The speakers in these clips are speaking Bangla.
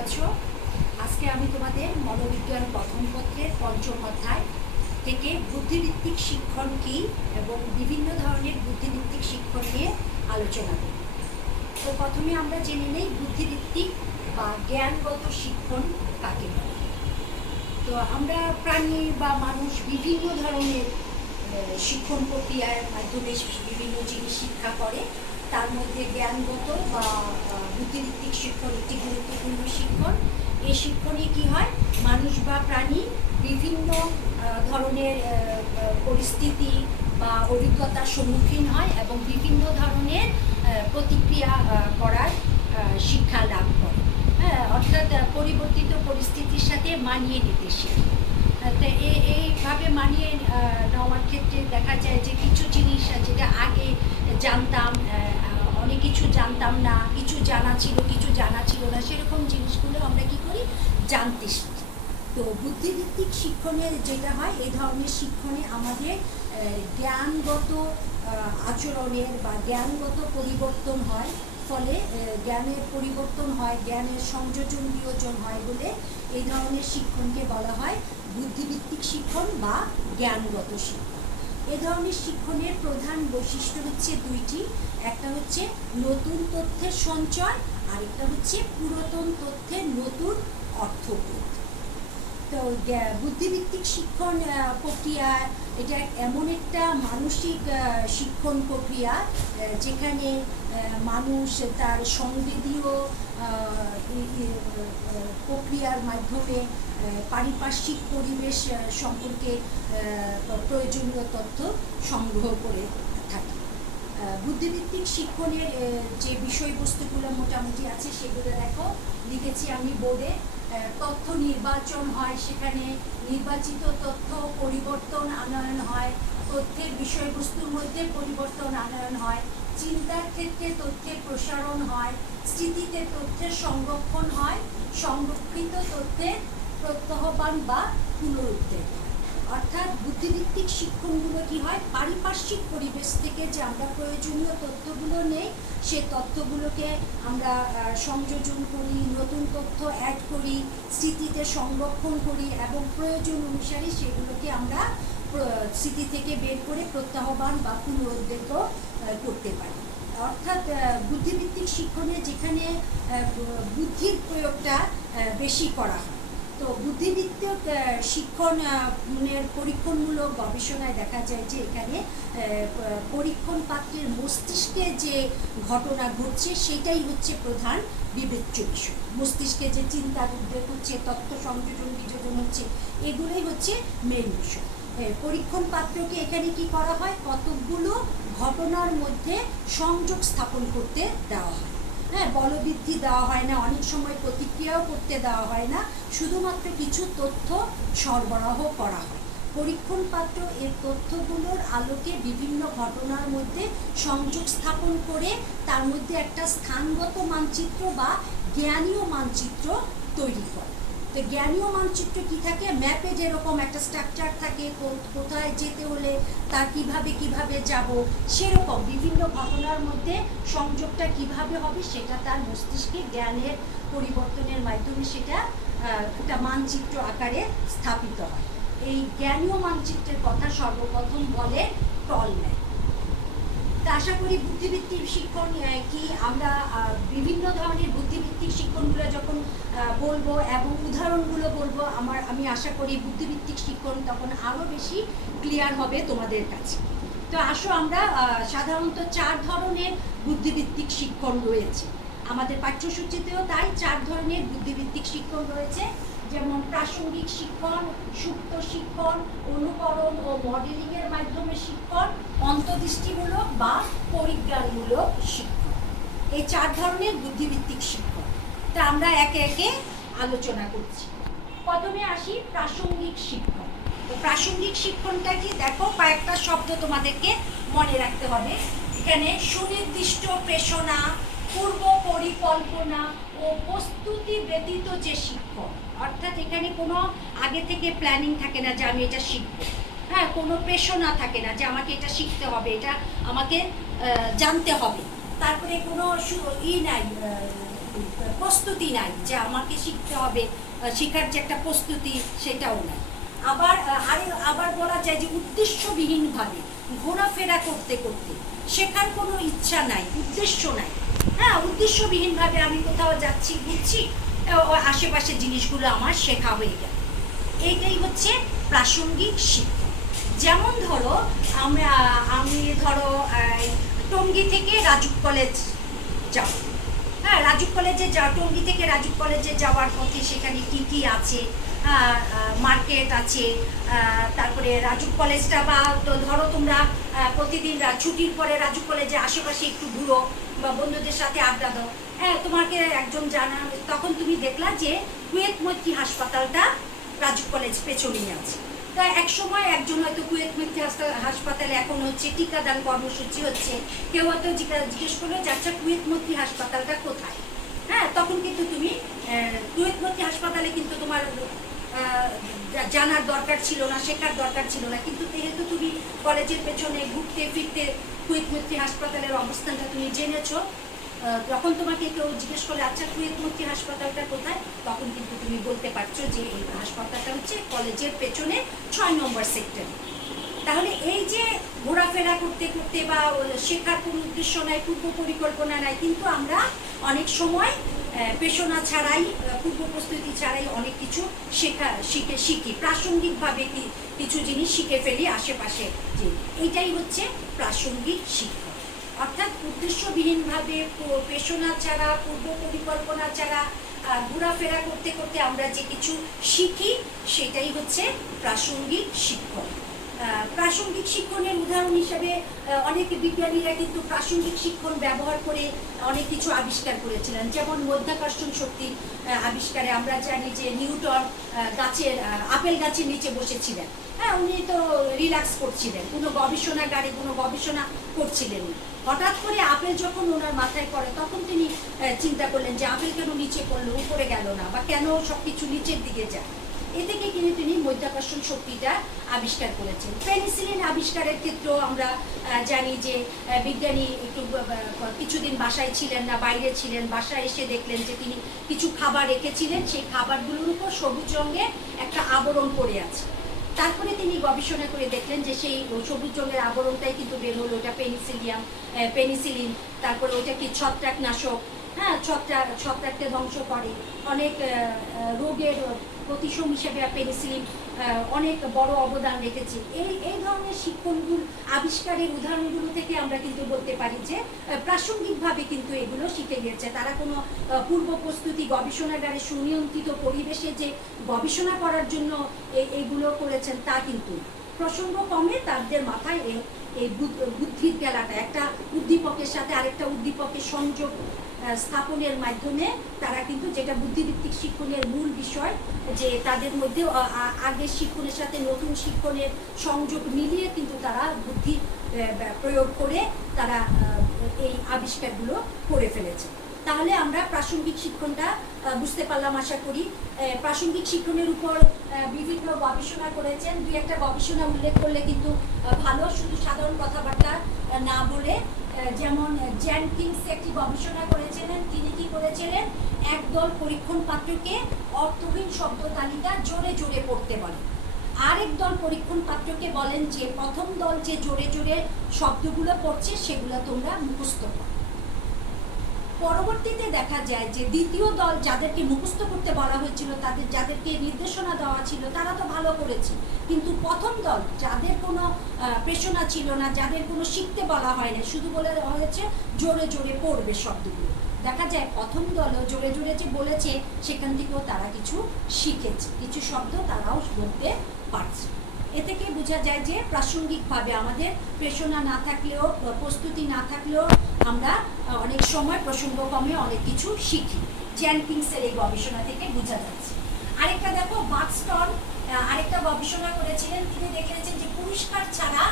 আছো? আজকে আমি তোমাদের মনোবিজ্ঞান প্রথম পত্রের পঞ্চম অধ্যায় থেকে বুদ্ধিভিত্তিক শিক্ষণ কী এবং বিভিন্ন ধরনের বুদ্ধিভিত্তিক শিক্ষণ নিয়ে আলোচনা করি। তো প্রথমে আমরা জেনে নেই বুদ্ধিভিত্তিক বা জ্ঞানগত শিক্ষণ কাকে বলে। তো আমরা প্রাণী বা মানুষ বিভিন্ন ধরনের শিক্ষণ প্রক্রিয়ার মাধ্যমে বিভিন্ন জিনিস শিক্ষা করে। তার মধ্যে জ্ঞানগত বা বুদ্ধিভিত্তিক শিক্ষণ একটি গুরুত্বপূর্ণ শিক্ষণ। এই শিক্ষণে কি হয়, মানুষ বা প্রাণী বিভিন্ন ধরনের পরিস্থিতি বা অভিজ্ঞতার সম্মুখীন হয় এবং বিভিন্ন ধরনের প্রতিক্রিয়া করার শিক্ষা লাভ করে। অর্থাৎ পরিবর্তিত পরিস্থিতির সাথে মানিয়ে নিতে শেখে। তো এইভাবে মানিয়ে নেওয়ার ক্ষেত্রে দেখা যায় যে কিছু জিনিস যেটা আগে জানতাম, অনেক কিছু জানতাম না, কিছু জানা ছিল কিছু জানা ছিল না, সেরকম জিনিসগুলো আমরা কি করি, জানতে শিখি। তো বুদ্ধিভিত্তিক শিক্ষণের যেটা হয়, এই ধরনের শিক্ষণে আমাদের জ্ঞানগত আচরণের বা জ্ঞানগত পরিবর্তন হয়, ফলে জ্ঞানের পরিবর্তন হয়, জ্ঞানের সংযোজন বিয়োজন হয় বলে এই ধরনের শিক্ষণকে বলা হয় বুদ্ধিভিত্তিক শিক্ষণ বা জ্ঞানগত শিক্ষণ। এ ধরনের শিক্ষণের প্রধান বৈশিষ্ট্য হচ্ছে দুইটি। একটা হচ্ছে নতুন তথ্যের সঞ্চয়, আরেকটা হচ্ছে পুরাতন তথ্যের নতুন অর্থবোধ। তো বুদ্ধিভিত্তিক শিক্ষণ প্রক্রিয়া এটা এমন একটা মানসিক শিক্ষণ প্রক্রিয়া যেখানে মানুষ তার সংবেদীয় প্রক্রিয়ার মাধ্যমে পারিপার্শ্বিক পরিবেশ সম্পর্কে প্রয়োজনীয় তথ্য সংগ্রহ করে থাকে। বুদ্ধিভিত্তিক শিক্ষণের যে বিষয়বস্তুগুলো মোটামুটি আছে সেগুলো দেখো, লিখেছি আমি বোর্ডে। তথ্য নির্বাচন হয়, সেখানে নির্বাচিত তথ্য পরিবর্তন আনয়ন হয়, তথ্যের বিষয়বস্তুর মধ্যে পরিবর্তন আনয়ন হয়, চিন্তার ক্ষেত্রে তথ্যের প্রসারণ হয়, স্মৃতিতে তথ্যের সংরক্ষণ হয়, সংরক্ষিত তথ্যের প্রত্যাহ্বান বা পুনরুদ্ধার। অর্থাৎ বুদ্ধিভিত্তিক শিক্ষণগুলো কি হয়, পারিপার্শ্বিক পরিবেশ থেকে যে আমরা প্রয়োজনীয় তথ্যগুলো নেই, সে তথ্যগুলোকে আমরা সংযোজন করি, নতুন তথ্য অ্যাড করি, স্মৃতিতে সংরক্ষণ করি এবং প্রয়োজন অনুসারে সেগুলোকে আমরা স্মৃতি থেকে বের করে প্রত্যাহ্বান বা পুনরুদ্ধার করতে পারি। অর্থাৎ বুদ্ধিভিত্তিক শিক্ষণে যেখানে বুদ্ধির প্রয়োগটা বেশি করা হয়। তো বুদ্ধিভিত্তিক শিক্ষণের পরীক্ষণমূলক গবেষণায় দেখা যায় যে এখানে পরীক্ষণ পাত্রের মস্তিষ্কে যে ঘটনা ঘটছে সেটাই হচ্ছে প্রধান বিবেচ্য বিষয়। মস্তিষ্কে যে চিন্তার উদ্বেগ হচ্ছে, তথ্য সংযোজন বিযোজন হচ্ছে, এগুলোই হচ্ছে মেন বিষয়। পরীক্ষণ পাত্রকে এখানে কি করা হয়, কতকগুলো ঘটনার মধ্যে সংযোগ স্থাপন করতে দেওয়া হয়। বলবৃদ্ধি দেওয়া হয় না, অনেক সময় প্রতিক্রিয়াও করতে দেওয়া হয় না, শুধুমাত্র কিছু তথ্য সরবরাহ করা হয়। পরীক্ষণ পাত্র এর তথ্যগুলোর আলোকে বিভিন্ন ঘটনার মধ্যে সংযোগ স্থাপন করে তার মধ্যে একটা স্থানগত মানচিত্র বা জ্ঞানীয় মানচিত্র তৈরি করে। তো জ্ঞানীয় মানচিত্র কি থাকে, ম্যাপে যেরকম একটা স্ট্রাকচার থাকে, কোথায় যেতে হলে তার কিভাবে যাব, সেরকম বিভিন্ন ঘটনার মধ্যে সংযোগটা কিভাবে হবে সেটা তার মস্তিষ্কে জ্ঞানের পরিবর্তনের মাধ্যমে সেটা একটা মানচিত্র আকারে স্থাপিত হয়। এই জ্ঞানীয় মানচিত্রের কথা সর্বপ্রথম বলে টলম্যান। তা আশা করি বুদ্ধিভিত্তিক শিক্ষণ কি, আমরা বিভিন্ন ধরনের বুদ্ধিভিত্তিক শিক্ষণগুলো যখন বলবো এবং উদাহরণগুলো বলবো, আমি আশা করি বুদ্ধিভিত্তিক শিক্ষণ তখন আরও বেশি ক্লিয়ার হবে তোমাদের কাছে। তো আসো, আমরা সাধারণত 4 ধরনের বুদ্ধিভিত্তিক শিক্ষণ রয়েছে আমাদের পাঠ্যসূচিতেও, তাই 4 ধরনের বুদ্ধিভিত্তিক শিক্ষণ রয়েছে। যেমন প্রাসঙ্গিক শিক্ষণ, সুপ্ত শিক্ষণ, অনুকরণ ও মডেলিংয়ের মাধ্যমে শিক্ষণ, অন্তর্দৃষ্টিমূলক বা পরিজ্ঞানমূলক শিক্ষণ। এই 4 ধরনের বুদ্ধিভিত্তিক শিক্ষণ, তা আমরা একে একে আলোচনা করছি। প্রথমে আসি প্রাসঙ্গিক শিক্ষণ। তো প্রাসঙ্গিক শিক্ষণটা কি, দেখো কয়েকটা শব্দ তোমাদেরকে মনে রাখতে হবে। এখানে সুনির্দিষ্ট প্রেষণা, পূর্ব পরিকল্পনা ও প্রস্তুতি ব্যতীত যে শিক্ষণ, অর্থাৎ এখানে কোনো আগে থেকে প্ল্যানিং থাকে না যে আমি এটা শিখবো, কোনো প্রেষণা থাকে না যে আমাকে এটা শিখতে হবে, এটা আমাকে জানতে হবে, তারপরে কোনো নাই প্রস্তুতি নাই যে আমাকে শিখতে হবে, শেখার যে একটা প্রস্তুতি সেটাও নাই। আবার বলা যায় যে উদ্দেশ্যবিহীনভাবে ঘোরাফেরা করতে করতে শেখার কোনো ইচ্ছা নাই, উদ্দেশ্য নাই। হ্যাঁ, উদ্দেশ্যবিহীনভাবে আমি কোথাও যাচ্ছি, ঘুরছি, আশেপাশের জিনিসগুলো আমার শেখা হয়ে গেল। এইটাই হচ্ছে প্রাসঙ্গিক শিক্ষা। যেমন ধরো আমি ধরো টঙ্গী থেকে রাজুক কলেজ যাব। হ্যাঁ, রাজুক কলেজে টঙ্গী থেকে রাজুক কলেজে যাওয়ার পথে সেখানে কি কি আছে, মার্কেট আছে, তারপরে রাজুক কলেজটা বা ধরো তোমরা প্রতিদিন ছুটির পরে রাজুক কলেজে আশেপাশে একটু ঘুরো বা বন্ধুদের সাথে আড্ডা দাও। হ্যাঁ, তোমাকে একজন জানা, তখন তুমি দেখলা যে কুয়েত মৈত্রী হাসপাতালটা রাজুক কলেজ পেছনেই আছে। তা এক সময় একজন হয়তো কুয়েত মৈত্রী হাসপাতালে এখন হচ্ছে টিকাদান কর্মসূচি হচ্ছে, কেউ হয়তো জিজ্ঞেস করলো যে আচ্ছা কুয়েত মৈত্রী হাসপাতালটা কোথায়। হ্যাঁ, তখন কিন্তু তুমি কুয়েত মৈত্রী হাসপাতালে কিন্তু তোমার জানার দরকার ছিল না, শেখার দরকার ছিল না, কিন্তু যেহেতু তুমি কলেজের পেছনে ঘুরতে ফিরতে কুয়েত মৈত্রী হাসপাতালের অবস্থানটা তুমি জেনেছো, যখন তোমাকে কেউ জিজ্ঞেস করলে আচ্ছা কুয়েত মৈত্রী হাসপাতালটা কোথায়, তখন কিন্তু তুমি বলতে পারছো যে এই হাসপাতালটা হচ্ছে কলেজের পেছনে 6 নম্বর সেক্টর। তাহলে এই যে ঘোরাফেরা করতে করতে বা শেখার কোনো উদ্দেশ্য নাই, পূর্ব পরিকল্পনা নাই, কিন্তু আমরা অনেক সময় পেশনা ছাড়াই, পূর্ব প্রস্তুতি ছাড়াই অনেক কিছু শিখি, প্রাসঙ্গিকভাবে কিছু জিনিস শিখে ফেলি আশেপাশে। যে এইটাই হচ্ছে প্রাসঙ্গিক শিক্ষা, অর্থাৎ উদ্দেশ্যবিহীনভাবে, পেশনা ছাড়া, পূর্ব পরিকল্পনা ছাড়া ঘোরাফেরা করতে করতে আমরা যে কিছু শিখি সেটাই হচ্ছে প্রাসঙ্গিক শিক্ষণ। প্রাসঙ্গিক শিক্ষণের উদাহরণ হিসেবে অনেক বিজ্ঞানীরা কিন্তু প্রাসঙ্গিক শিক্ষণ ব্যবহার করে অনেক কিছু আবিষ্কার করেছিলেন। যেমন মাধ্যাকর্ষণ শক্তি আবিষ্কারে আমরা জানি যে নিউটন আপেল গাছের নিচে বসেছিলেন। হ্যাঁ, উনি তো রিল্যাক্স করছিলেন, কোনো গবেষণাগারে কোনো গবেষণা করছিলেন না। হঠাৎ করে আপেল যখন ওনার মাথায় পড়ে তখন তিনি চিন্তা করলেন যে আপেল কেন নিচে পড়লো, উপরে গেল না, বা কেন সব কিছু নিচের দিকে যায়। এ থেকে কিন্তু তিনি মাধ্যাকর্ষণ শক্তিটা আবিষ্কার করেছেন। পেনিসিলিন আবিষ্কারের ক্ষেত্রেও আমরা জানি যে বিজ্ঞানী একটু কিছুদিন বাসায় ছিলেন না, বাইরে ছিলেন, বাসায় এসে দেখলেন যে তিনি কিছু খাবার রেখেছিলেন, সেই খাবারগুলোর উপর সবুজ রঙের একটা আবরণ পড়ে আছে। তারপরে তিনি গবেষণা করে দেখলেন যে সেই সবুজ রঙের আবরণটাই কিন্তু বের হলো ওটা পেনিসিলিন। তারপরে ওইটা কি ছত্রাকনাশক। হ্যাঁ, ছত্রাককে ধ্বংস করে, অনেক রোগের প্রতিষম হিসেবে পেনিসিলিন অনেক বড় অবদান রেখেছে। এই ধরনের শিক্ষণগুলো, আবিষ্কারের উদাহরণগুলো থেকে আমরা কিন্তু বলতে পারি যে প্রাসঙ্গিকভাবে কিন্তু এগুলো শিখে গিয়েছে। তারা কোনো পূর্ব প্রস্তুতি, গবেষণাগারে সুনিয়ন্ত্রিত পরিবেশে যে গবেষণা করার জন্য এইগুলো করেছেন তা কিন্তু প্রসঙ্গক্রমে তাদের মাথায় এই বুদ্ধির খেলাটা, একটা উদ্দীপকের সাথে আরেকটা উদ্দীপকের সংযোগ স্থাপনের মাধ্যমে তারা কিন্তু, যেটা বুদ্ধিভিত্তিক শিক্ষণের মূল বিষয়, যে তাদের মধ্যে আগের শিক্ষণের সাথে নতুন শিক্ষণের সংযোগ মিলিয়ে কিন্তু তারা বুদ্ধি প্রয়োগ করে তারা এই আবিষ্কারগুলো করে ফেলেছে। তাহলে আমরা প্রাসঙ্গিক শিক্ষণটা বুঝতে পারলাম আশা করি। প্রাসঙ্গিক শিক্ষণের উপর বিভিন্ন গবেষণা করেছেন, দুই একটা গবেষণা উল্লেখ করলে কিন্তু ভালো, শুধু সাধারণ কথাবার্তা না বলে। যেমন জেনকিন্স একটি গবেষণা করেছিলেন। তিনি কি করেছিলেন, একদল পরীক্ষণ পাত্রকে অর্থহীন শব্দ তালিকা জোরে জোরে পড়তে বলেন, আরেক দল পরীক্ষণ পাত্রকে বলেন যে প্রথম দল যে জোরে জোরে শব্দগুলো পড়ছে সেগুলো তোমরা মুখস্থ করো। পরবর্তীতে দেখা যায় যে দ্বিতীয় দল, যাদেরকে মুখস্থ করতে বলা হয়েছিল, যাদেরকে নির্দেশনা দেওয়া ছিল, তারা তো ভালো করেছে, কিন্তু প্রথম দল যাদের কোনো প্রেষণা ছিল না, যাদের কোনো শিখতে বলা হয়নি, শুধু বলে দেওয়া হয়েছে জোরে জোরে পড়বে শব্দগুলো, দেখা যায় প্রথম দলও জোরে জোরে যে বলেছে সেখান থেকেও তারা কিছু শিখেছে, কিছু শব্দ তারাও বলতে পারছে। এ থেকে বোঝা যায় যে প্রাসঙ্গিকভাবে আমাদের প্রেষণা না থাকলেও, প্রস্তুতি না থাকলেও আমরা অনেক সময় প্রসঙ্গক্রমে অনেক কিছু শিখি। জেনকিন্সের এই গবেষণা থেকে বোঝা যাচ্ছে। আরেকটা দেখো, বাক্সটন আরেকটা গবেষণা করেছিলেন। তিনি দেখেছেন যে পুরস্কার ছাড়া,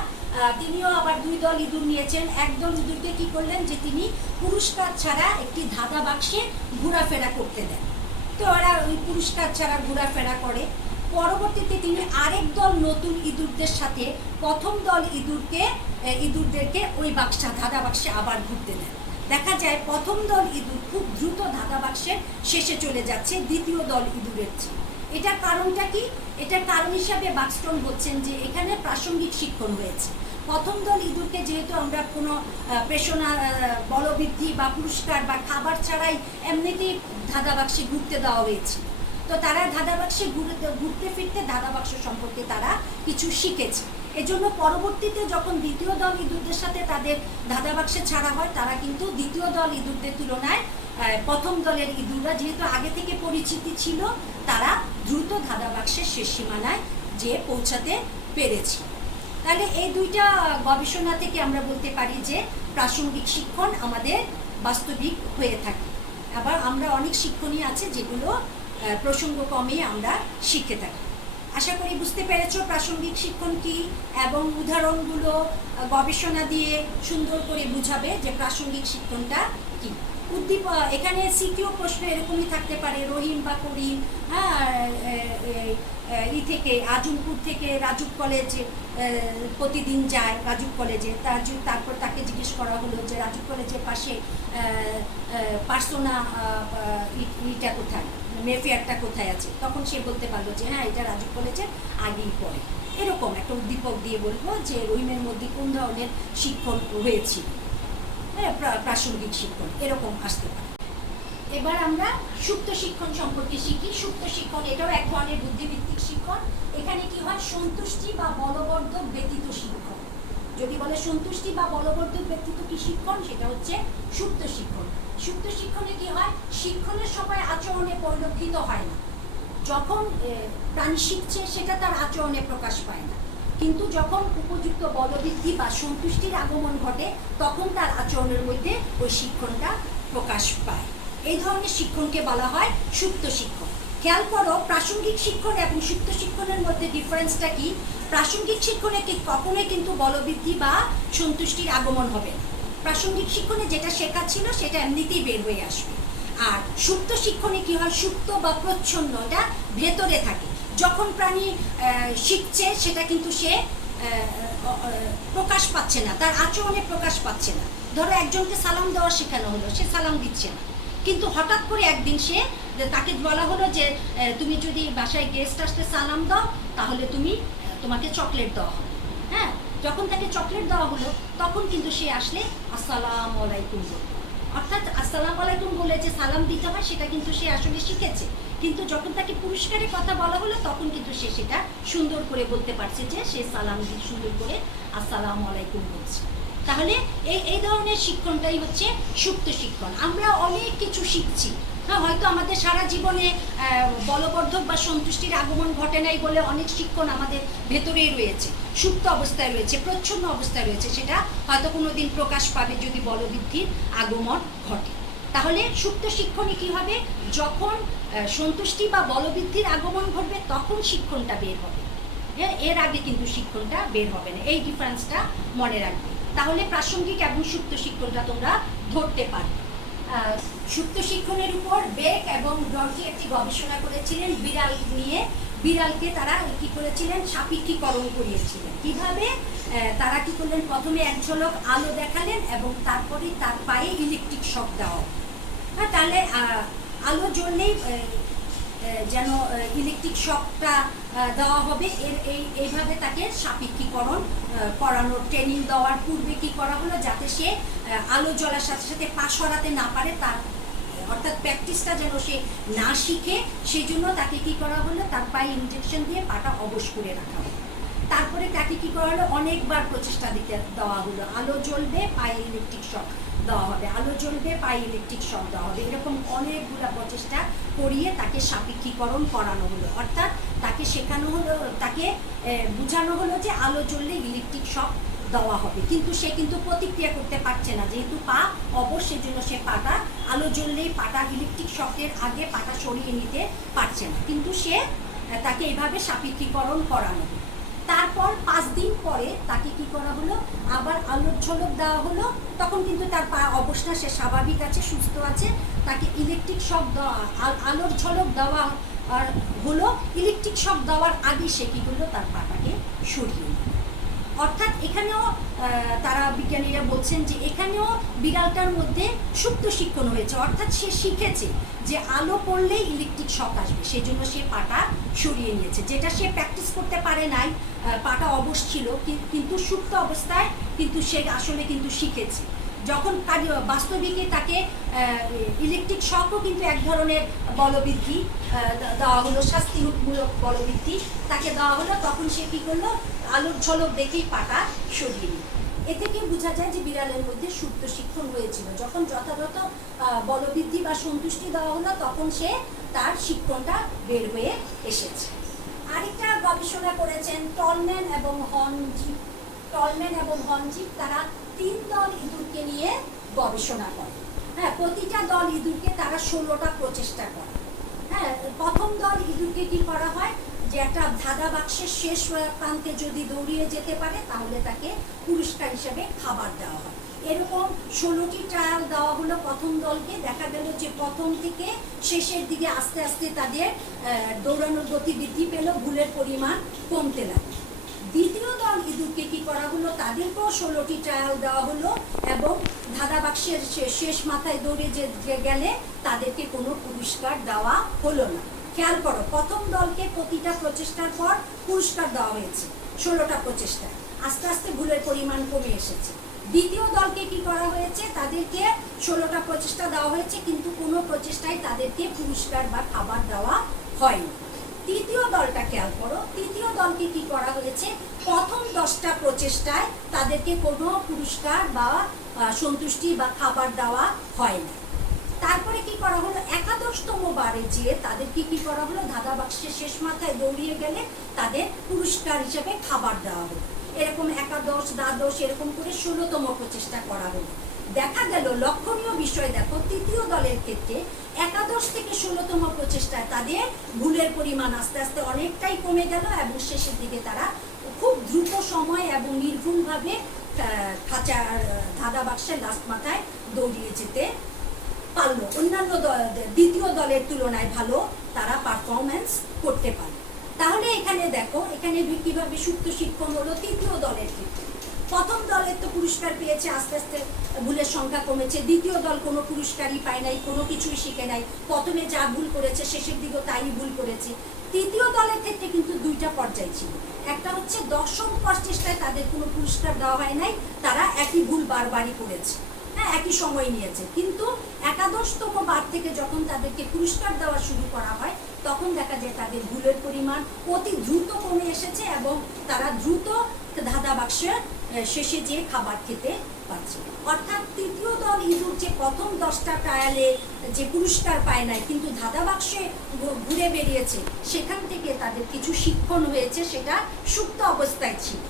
তিনিও আবার দুই দল ইঁদুর নিয়েছেন। একদল ইঁদুরকে কি করলেন, যে তিনি পুরস্কার ছাড়া একটি ধাঁধা বাক্সে ঘোরাফেরা করতে দেন। তো ওরা ওই পুরস্কার ছাড়া ঘোরাফেরা করে। পরবর্তীতে তিনি আরেক দল নতুন ইঁদুরদের সাথে প্রথম দল ইঁদুরদেরকে ওই ধাঁধা বাক্সে আবার ঘুরতে দেন। দেখা যায় প্রথম দল ইঁদুর খুব দ্রুত ধাঁধা বাক্সের শেষে চলে যাচ্ছে দ্বিতীয় দল ইঁদুরের চেয়ে। এটার কারণটা কি? এটার কারণ হিসাবে বাক্সটন বলছেন যে এখানে প্রাসঙ্গিক শিক্ষণ হয়েছে। প্রথম দল ইঁদুরকে যেহেতু আমরা কোনো প্রেষণা, বলবৃদ্ধি বা পুরস্কার বা খাবার ছাড়াই এমনিতেই ধাঁধা বাক্সে ঘুরতে দেওয়া হয়েছে, তো তারা ধাঁধা বাক্সে ঘুরতে ফিরতে ধাঁধা বাক্স সম্পর্কে তারা কিছু শিখেছে। এজন্য পরবর্তীতে যখন দ্বিতীয় দল ইঁদুরদের সাথে তাদের ধাঁধা বাক্সে ছাড়া হয়, তারা কিন্তু দ্বিতীয় দল ইঁদুরদের তুলনায় প্রথম দলের ইঁদুররা যেহেতু আগে থেকে পরিচিতি ছিল, তারা দ্রুত ধাঁধা বাক্সের শেষ সীমানায় যেয়ে পৌঁছাতে পেরেছে। তাহলে এই দুইটা গবেষণা থেকে আমরা বলতে পারি যে প্রাসঙ্গিক শিক্ষণ আমাদের বাস্তবিক হয়ে থাকে। আবার আমরা অনেক শিক্ষণই আছে যেগুলো প্রসঙ্গক্রমে আমরা শিখে থাকি। আশা করি বুঝতে পেরেছো প্রাসঙ্গিক শিক্ষণ কি, এবং উদাহরণগুলো গবেষণা দিয়ে সুন্দর করে বুঝাবে যে প্রাসঙ্গিক শিক্ষণটা কি। এখানে সিকিউ প্রশ্ন এরকমই থাকতে পারে, রহিম বা করিম থেকে আজমপুর থেকে রাজুক কলেজে প্রতিদিন যায়, রাজুক কলেজে। তারপর তাকে জিজ্ঞেস করা হলো যে রাজুক কলেজের পাশে পার্সোনা ইটা কোথায়, মেফেয়ারটা কোথায় আছে? তখন সে বলতে পারলো যে হ্যাঁ, এটা রাজুক কলেজের আগেই পড়ে। এরকম একটা উদ্দীপক দিয়ে বলবো যে রহিমের মধ্যে কোন ধরনের শিক্ষণ হয়েছিল, প্রাসঙ্গিক শিক্ষণ এরকম আসতে পারে। এবার আমরা সুপ্ত শিক্ষণ সম্পর্কে শিখি। সুপ্ত শিক্ষণ এটাও এক ধরনের বুদ্ধিভিত্তিক শিক্ষণ। এখানে কি হয়? সন্তুষ্টি বা বলবর্ধক ব্যতীত শিক্ষণ। যদি বলে সন্তুষ্টি বা বলবর্ধক ব্যতীত কি শিক্ষণ, সেটা হচ্ছে সুপ্ত শিক্ষণ। সুপ্ত শিক্ষণে কি হয়? শিক্ষণের সময় আচরণে পরিলক্ষিত হয় না। যখন প্রাণী শিখছে সেটা তার আচরণে প্রকাশ পায় না, কিন্তু যখন উপযুক্ত বলবৃদ্ধি বা সন্তুষ্টির আগমন ঘটে তখন তার আচরণের মধ্যে ওই শিক্ষণটা প্রকাশ পায়। এই ধরনের শিক্ষণকে বলা হয় সুপ্ত শিক্ষণ। খেয়াল করো, প্রাসঙ্গিক শিক্ষণ এবং সুপ্ত শিক্ষণের মধ্যে ডিফারেন্সটা কি? প্রাসঙ্গিক শিক্ষণে কখনোই কিন্তু বলবৃদ্ধি বা সন্তুষ্টির আগমন হবে না। প্রাসঙ্গিক শিক্ষণে যেটা শেখা ছিল সেটা এমনিতেই বের হয়ে আসবে। আর সুপ্ত শিক্ষণে কি হয়? সুপ্ত বা প্রচ্ছন্ন, এটা ভেতরে থাকে। যখন প্রাণী শিখছে সেটা কিন্তু সে প্রকাশ পাচ্ছে না, তার আচরণে প্রকাশ পাচ্ছে না। ধরো একজনকে সালাম দেওয়া শেখানো হলো, সে সালাম দিচ্ছে না, কিন্তু হঠাৎ করে একদিন তাকে বলা হলো যে তুমি যদি বাসায় গেস্ট আসতে সালাম দাও তাহলে তোমাকে চকলেট দেওয়া হবে। হ্যাঁ, যখন তাকে চকলেট দেওয়া হলো তখন কিন্তু সে আসলে আসসালামু আলাইকুম বলল। অর্থাৎ আসসালামু আলাইকুম বলে যে সালাম দিতে হয় সেটা কিন্তু সে আসলে শিখেছে, কিন্তু যখন তাকে পুরস্কারের কথা বলা হলো তখন কিন্তু সে সেটা সুন্দর করে বলতে পারছে যে সে সালাম দিয়ে সুন্দর করে আসসালামু আলাইকুম বলছে। তাহলে এই ধরনের শিক্ষণটাই হচ্ছে সুপ্ত শিক্ষণ। আমরা অনেক কিছু শিখছি, হ্যাঁ, হয়তো আমাদের সারা জীবনে বলবর্ধক বা সন্তুষ্টির আগমন ঘটে নাই বলে অনেক শিক্ষণ আমাদের ভেতরেই রয়েছে, সুপ্ত অবস্থায় রয়েছে, প্রচ্ছন্ন অবস্থায় রয়েছে। সেটা হয়তো কোনো দিন প্রকাশ পাবে যদি বলবৃদ্ধির আগমন ঘটে। তাহলে সুপ্ত শিক্ষণে কি হবে? যখন সন্তুষ্টি বা বলবৃদ্ধির আগমন ঘটবে তখন শিক্ষণটা বের হবে, হ্যাঁ, এর আগে কিন্তু শিক্ষণটা বের হবে না। এই ডিফারেন্সটা মনে রাখবে। তাহলে প্রাসঙ্গিক এবং সুপ্ত শিক্ষণটা তোমরা ধরতে পারবে। সুপ্ত শিক্ষণের উপর বেক এবং ডর্কি একটি গবেষণা করেছিলেন বিড়াল নিয়ে। বিড়ালকে তারা কি করেছিলেন? সাপেক্ষীকরণ করিয়েছিলেন। কিভাবে? তারা কি করলেন? প্রথমে এক ঝলক আলো দেখালেন এবং তারপরে তার পায়ে ইলেকট্রিক শক দেওয়া। হ্যাঁ, তাহলে আলো জ্বললেই যেন ইলেকট্রিক শকটা দেওয়া হবে, এইভাবে তাকে সাপেক্ষীকরণ করানোর ট্রেনিং দেওয়ার পূর্বে কি করা হলো? যাতে সে আলো জ্বলার সাথে সাথে পা সরাতে না পারে, তার অর্থাৎ প্র্যাকটিসটা যেন সে না শিখে, সেই জন্য তাকে কি করা হলো? তার পায়ে ইনজেকশন দিয়ে পাটা অবশ করে রাখা হলো। তারপরে তাকে কি করা হলো? অনেকবার প্রচেষ্টা দেওয়া হলো, আলো জ্বলবে পায়ে ইলেকট্রিক শক দেওয়া হবে, আলো জ্বলবে পায়ে ইলেকট্রিক শক দেওয়া হবে, এরকম অনেকগুলো প্রচেষ্টা করিয়ে তাকে সাপেক্ষীকরণ করানো হলো। অর্থাৎ তাকে শেখানো হলো, তাকে বোঝানো হলো যে আলো জ্বললে ইলেকট্রিক শক দেওয়া হবে, কিন্তু সে কিন্তু প্রতিক্রিয়া করতে পারছে না, যেহেতু পা অবশ্যই জন্য সে পাটা আলো জ্বললেই পাটা ইলেকট্রিক শকের আগে পাটা সরিয়ে নিতে পারছে না, কিন্তু তাকে এভাবে সাপেক্ষীকরণ করানো হলো। তারপর 5 দিন পরে তাকে কি করা হলো? আবার আলোর ঝলক দেওয়া হলো। তখন কিন্তু তার পা অবস্থা, সে স্বাভাবিক আছে, সুস্থ আছে। তাকে ইলেকট্রিক শক দেওয়া, আলোর ঝলক দেওয়া হলো। ইলেকট্রিক শক দেওয়ার আগে সে কি করলো? তার পাটাকে সরিয়ে নিল। অর্থাৎ এখানেও তারা বিজ্ঞানীরা বলছেন যে এখানেও বিড়ালটার মধ্যে সুপ্ত শিক্ষণ হয়েছে, অর্থাৎ সে শিখেছে যে আলো পড়লেই ইলেকট্রিক শক আসবে, সেই জন্য সে পাটা সরিয়ে নিয়েছে, যেটা সে প্র্যাকটিস করতে পারে নাই, পাটা অবশ ছিল, কিন্তু সুপ্ত অবস্থায় কিন্তু সে আসলে কিন্তু শিখেছে। যখন বাস্তবিকে তাকে ইলেকট্রিক শকও কিন্তু এক ধরনের বলবৃদ্ধি দেওয়া হলো, শাস্তিমূলক বলবৃদ্ধি তাকে দেওয়া হলো, তখন সে কী করলো, আলোর ঝলক দেখেই পাটা সরিয়ে নিল। এ থেকে বোঝা যায় যে বিড়ালের মধ্যে সুপ্ত শিক্ষণ হয়েছিল। যখন যথাযথ বলবৃদ্ধি বা সন্তুষ্টি দেওয়া হলো তখন সে তার শিক্ষণটা বের হয়ে এসেছে। আরেকটা গবেষণা করেছেন টলম্যান এবং হর্নজিপ, তারা 3 দল ইঁদুরকে নিয়ে গবেষণা করে। হ্যাঁ, প্রতিটা দল ইঁদুরকে তারা 16টা প্রচেষ্টা করে। হ্যাঁ, প্রথম দল ইঁদুরকে কি করা হয়, যে একটা ধাঁধা বাক্সের শেষ প্রান্তে যদি দৌড়িয়ে যেতে পারে তাহলে তাকে পুরস্কার হিসেবে খাবার দেওয়া হয়। এরকম 16টি ট্রায়াল দেওয়া হলো প্রথম দলকে। দেখা গেল যে প্রথম থেকে শেষের দিকে আস্তে আস্তে তাদের দৌড়ানোর গতি বৃদ্ধি পেল, ভুলের পরিমাণ কমতে লাগলো। দ্বিতীয় দল ইঁদুরকে কি করা হলো, তাদেরকেও 16টি ট্রায়াল দেওয়া হলো এবং ধাঁধা বাক্সের শেষ মাথায় দৌড়ে যে গেলে তাদেরকে কোনো পুরস্কার দেওয়া হলো না। খেয়াল করো, প্রথম দলকে প্রতিটা প্রচেষ্টার পর পুরস্কার দেওয়া হয়েছে 16টা প্রচেষ্টায়, আস্তে আস্তে ভুলের পরিমাণ কমে এসেছে। দ্বিতীয় দলকে কি করা হয়েছে, তাদেরকে 16টা প্রচেষ্টা দেওয়া হয়েছে কিন্তু কোনো প্রচেষ্টায় তাদেরকে পুরস্কার বা খাবার দেওয়া হয়নি। তৃতীয় দলটা খেয়াল করো, তৃতীয় দলকে কি করা হয়েছে, প্রথম 10টা প্রচেষ্টায় তাদেরকে কোনো পুরস্কার বা সন্তুষ্টি বা খাবার দেওয়া হয় না। তারপরে কি করা হলো, 11তম বারে যে তাদেরকে কি করা হলো, ধাঁধা বাক্সের শেষ মাথায় দৌড়িয়ে গেলে তাদের পুরস্কার হিসেবে খাবার দেওয়া হলো। এরকম 11, 12 এরকম করে 16তম প্রচেষ্টা করা হলো। দেখা গেল লক্ষণীয় বিষয় দেখো, তৃতীয় দলের ক্ষেত্রে 11 থেকে 16তম প্রচেষ্টায় তাদের ভুলের পরিমাণ আস্তে আস্তে অনেকটাই কমে গেল এবং শেষের দিকে তারা খুব দ্রুত সময় এবং নির্ভুলভাবে খাঁচার ধাঁধা বাক্সের লাস্ট মাথায় দৌড়িয়ে যেতে পারলো। অন্যান্য দ্বিতীয় দলের তুলনায় ভালো তারা পারফরমেন্স করতে পারে। তাহলে এখানে দেখো, এখানে কিভাবে সুপ্ত শিক্ষণ হলো তৃতীয় দলের ক্ষেত্রে। প্রথম দলের তো পুরস্কার পেয়েছে, আস্তে আস্তে ভুলের সংখ্যা কমেছে। দ্বিতীয় দল কোনো পুরস্কারই পায় নাই, কোনো কিছুই শিখে নাই, প্রথমে যা ভুল করেছে শেষের দিকেও তাই ভুল করেছে। তৃতীয় দলের ক্ষেত্রে কিন্তু 2টা পর্যায় ছিল। একটা হচ্ছে 10ম প্রচেষ্টায় তাদের কোনো পুরস্কার দেওয়া হয় নাই, তারা একই ভুল বারবারই করেছে, হ্যাঁ একই সময় নিয়েছে। কিন্তু 11তম বার থেকে যখন তাদেরকে পুরস্কার দেওয়া শুরু করা হয় তখন দেখা যায় তাদের ভুলের পরিমাণ অতি দ্রুত কমে এসেছে এবং তারা দ্রুত ধাঁধা বাক্সের শেষে যেয়ে খাবার খেতে পারছে। অর্থাৎ তৃতীয় দল ইঁদুর যে প্রথম 10টা ট্রায়ালে যে পুরস্কার পায় নাই কিন্তু ধাঁধা বাক্সে ঘুরে বেরিয়েছে, সেখান থেকে তাদের কিছু শিক্ষণ হয়েছে, সেটা সুপ্ত অবস্থায় ছিল।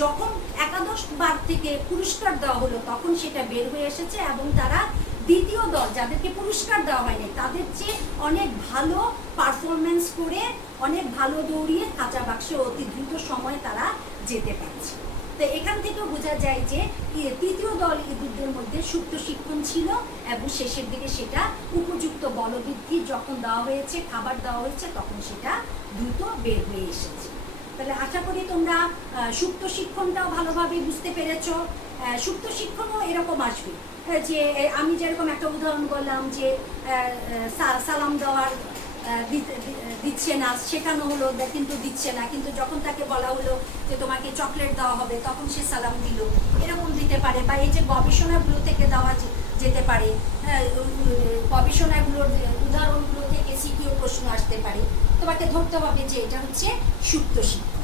যখন 11 বার থেকে পুরস্কার দেওয়া হলো তখন সেটা বের হয়ে এসেছে এবং তারা দ্বিতীয় দল যাদেরকে পুরস্কার দেওয়া হয়নি তাদের চেয়ে অনেক ভালো পারফরমেন্স করে, অনেক ভালো দৌড়িয়ে খাঁচা বাক্সে অতি দ্রুত সময়ে তারা যেতে পারছে। তো এখান থেকেও বোঝা যায় যে তৃতীয় দল ইঁদুরদের মধ্যে সুপ্ত শিক্ষণ ছিল এবং শেষের দিকে সেটা উপযুক্ত বলবৃদ্ধি যখন দেওয়া হয়েছে, খাবার দেওয়া হয়েছে, তখন সেটা দ্রুত বের হয়ে এসেছে। তাহলে আশা করি তোমরা সুপ্ত শিক্ষণটাও ভালোভাবে বুঝতে পেরেছো। সুপ্ত শিক্ষণও এরকম আসবে যে আমি যেরকম একটা উদাহরণ বললাম যে সালাম দেওয়ার দিচ্ছে না, শেখানো হলো কিন্তু দিচ্ছে না, কিন্তু যখন তাকে বলা হলো যে তোমাকে চকলেট দেওয়া হবে তখন সে সালাম দিল, এরকম দিতে পারে। বা এই যে গবেষণাগুলো থেকে দেওয়া যেতে পারে, গবেষণাগুলোর উদাহরণগুলো থেকে সিকিউ প্রশ্ন আসতে পারে, তোমাকে ধরতে হবে যে এটা হচ্ছে সুপ্ত শিক্ষণ।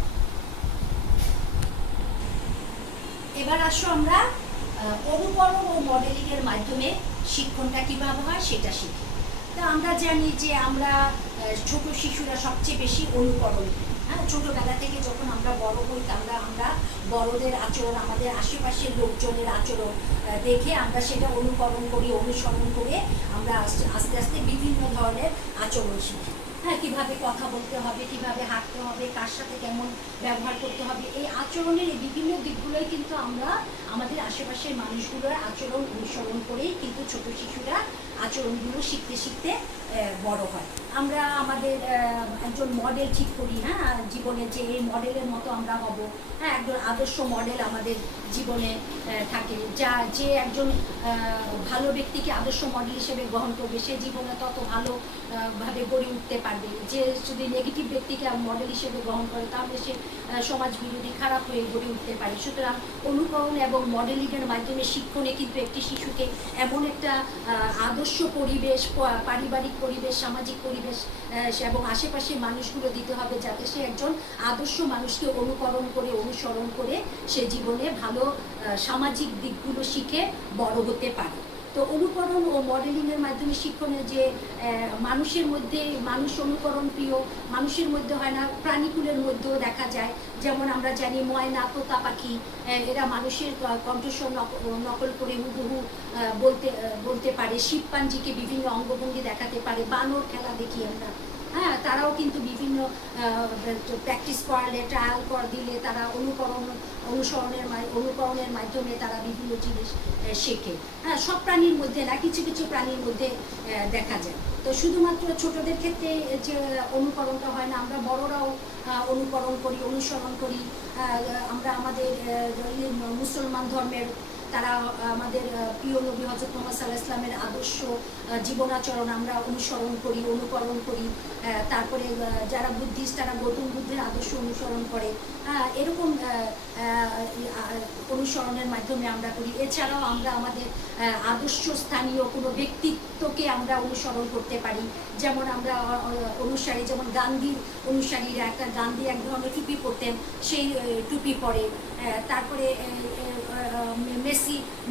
এবার আসো আমরা অনুকরণ ও মডেলিংয়ের মাধ্যমে শিক্ষণটা কীভাবে হয় সেটা শিখি। তো আমরা জানি যে আমরা ছোট শিশুরা সবচেয়ে বেশি অনুকরণ, হ্যাঁ ছোটোবেলা থেকে যখন আমরা বড় হই আমরা বড়দের আচরণ, আমাদের আশেপাশের লোকজনের আচরণ দেখে আমরা সেটা অনুকরণ করি, অনুসরণ করে আমরা আস্তে আস্তে বিভিন্ন ধরনের আচরণ শিখি। হ্যাঁ, কীভাবে কথা বলতে হবে, কীভাবে হাঁটতে হবে, কার সাথে কেমন ব্যবহার করতে হবে, এই আচরণের এই বিভিন্ন দিকগুলোই কিন্তু আমরা আমাদের আশেপাশের মানুষগুলোর আচরণ অনুসরণ করেই কিন্তু ছোট শিশুরা আচরণগুলো শিখতে শিখতে বড় হয়। আমরা আমাদের একজন মডেল ঠিক করি, হ্যাঁ, জীবনে যে এই মডেলের মতো আমরা হব, হ্যাঁ, একজন আদর্শ মডেল আমাদের জীবনে থাকে, যে একজন ভালো ব্যক্তিকে আদর্শ মডেল হিসেবে গ্রহণ করবে সে জীবনে তত ভালোভাবে গড়ে উঠতে পারবে। যে যদি নেগেটিভ ব্যক্তিকে মডেল হিসেবে গ্রহণ করে তাহলে সে সমাজ বিরোধী, খারাপ হয়ে গড়ে উঠতে পারে। সুতরাং অনুকরণ এবং মডেলিংয়ের মাধ্যমে শিক্ষণে কিন্তু একটি শিশুকে এমন একটা আদর্শ পরিবেশ, পারিবারিক পরিবেশ, সামাজিক পরিবেশ এবং আশেপাশের মানুষগুলো দিতে হবে যাতে সে একজন আদর্শ মানুষকে অনুকরণ করে, অনুসরণ করে সে জীবনে ভালো সামাজিক দিকগুলো শিখে বড় হতে পারে। তো অনুকরণ ও মডেলিংয়ের মাধ্যমে শিক্ষণে যে মানুষের মধ্যে, মানুষ অনুকরণ প্রিয় মানুষের মধ্যে হয় না, প্রাণীকুলের মধ্যেও দেখা যায়। যেমন আমরা জানি ময়না, তোতা পাখি, এরা মানুষের কণ্ঠস্বর নকল করে হুবহু বলতে পারে। শিবপাঞ্জিকে বিভিন্ন অঙ্গভঙ্গি দেখাতে পারে। বানর খেলা দেখি আমরা, হ্যাঁ, তারাও কিন্তু বিভিন্ন প্র্যাকটিস করালে, ট্রায়াল দিলে তারা অনুকরণের মাধ্যমে তারা বিভিন্ন জিনিস শেখে। হ্যাঁ, সব প্রাণীর মধ্যে না, কিছু কিছু প্রাণীর মধ্যে দেখা যায়। তো শুধুমাত্র ছোটদের ক্ষেত্রে যে অনুকরণটা হয় না, আমরা বড়রাও অনুকরণ করি, অনুসরণ করি। আমরা আমাদের মুসলমান ধর্মের, তারা আমাদের প্রিয় নবী হযরত মুহাম্মদ সাল্লাল্লাহু আলাইহি ওয়াসাল্লামের আদর্শ জীবনাচরণ আমরা অনুসরণ করি, অনুকরণ করি। তারপরে যারা বুদ্ধিস্ট তারা গৌতম বুদ্ধের আদর্শ অনুসরণ করে। এরকম অনুসরণের মাধ্যমে আমরা করি। এছাড়াও আমরা আমাদের আদর্শ স্থানীয় কোনো ব্যক্তিত্বকে আমরা অনুসরণ করতে পারি। যেমন আমরা অনুসারী, যেমন গান্ধীর অনুসারীরা গান্ধী এক ধরনের টুপি পরতেন, সেই টুপি পরে। তারপরে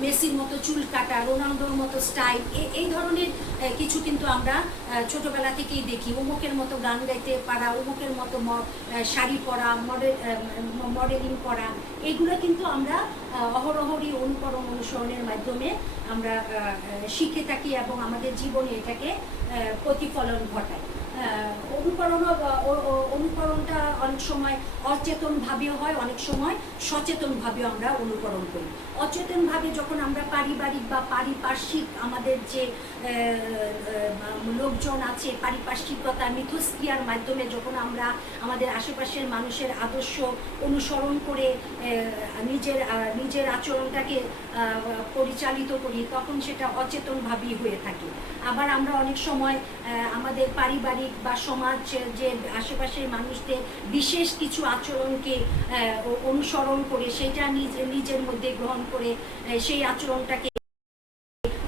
মেসির মতো চুল কাটা, রোনাল্ডোর মতো স্টাইল, এই ধরনের কিছু কিন্তু আমরা ছোটবেলা থেকেই দেখি। অমুকের মতো গান গাইতে পারা, অমুকের মতো শাড়ি পরা, মডেলিং করা, এগুলো কিন্তু আমরা অহরহরই অনুসরণের মাধ্যমে আমরা শিখে থাকি এবং আমাদের জীবনে এটাকে প্রতিফলন ঘটায়। অনুকরণটা অনেক সময় অচেতনভাবেও হয়, অনেক সময় সচেতনভাবেও আমরা অনুকরণ করি। অচেতনভাবে যখন আমরা পারিবারিক বা পারিপার্শ্বিক আমাদের যে লোকজন আছে, পারিপার্শ্বিকতা, মিথস্ক্রিয়ার মাধ্যমে যখন আমরা আমাদের আশেপাশের মানুষের আদর্শ অনুসরণ করে নিজের আচরণটাকে পরিচালিত করি, তখন সেটা অচেতনভাবেই হয়ে থাকে। আবার আমরা অনেক সময় আমাদের পারিবারিক বা সমাজ যে আশেপাশের মানুষদের বিশেষ কিছু আচরণকে অনুসরণ করে সেটা নিজের মধ্যে গ্রহণ করে সেই আচরণটাকে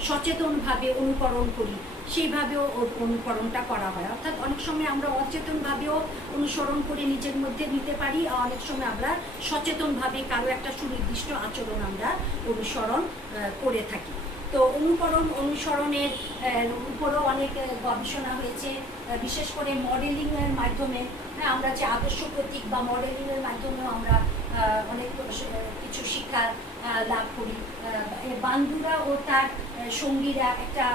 সচেতনভাবে অনুকরণ করি, সেইভাবেও অনুকরণটা করা হয়। অর্থাৎ অনেক সময় আমরা অচেতনভাবেও অনুসরণ করে নিজের মধ্যে নিতে পারি, আর অনেক সময় আমরা সচেতনভাবে কারো একটা সুনির্দিষ্ট আচরণ আমরা অনুসরণ করে থাকি। তো অনুসরণের উপরও অনেক গবেষণা হয়েছে, বিশেষ করে মডেলিংয়ের মাধ্যমে। আমরা যে আদর্শ প্রতীক বা মডেলিংয়ের মাধ্যমেও আমরা অনেক কিছু শিক্ষা লাভ করি। বান্দুরা ও তার সঙ্গীরা একটা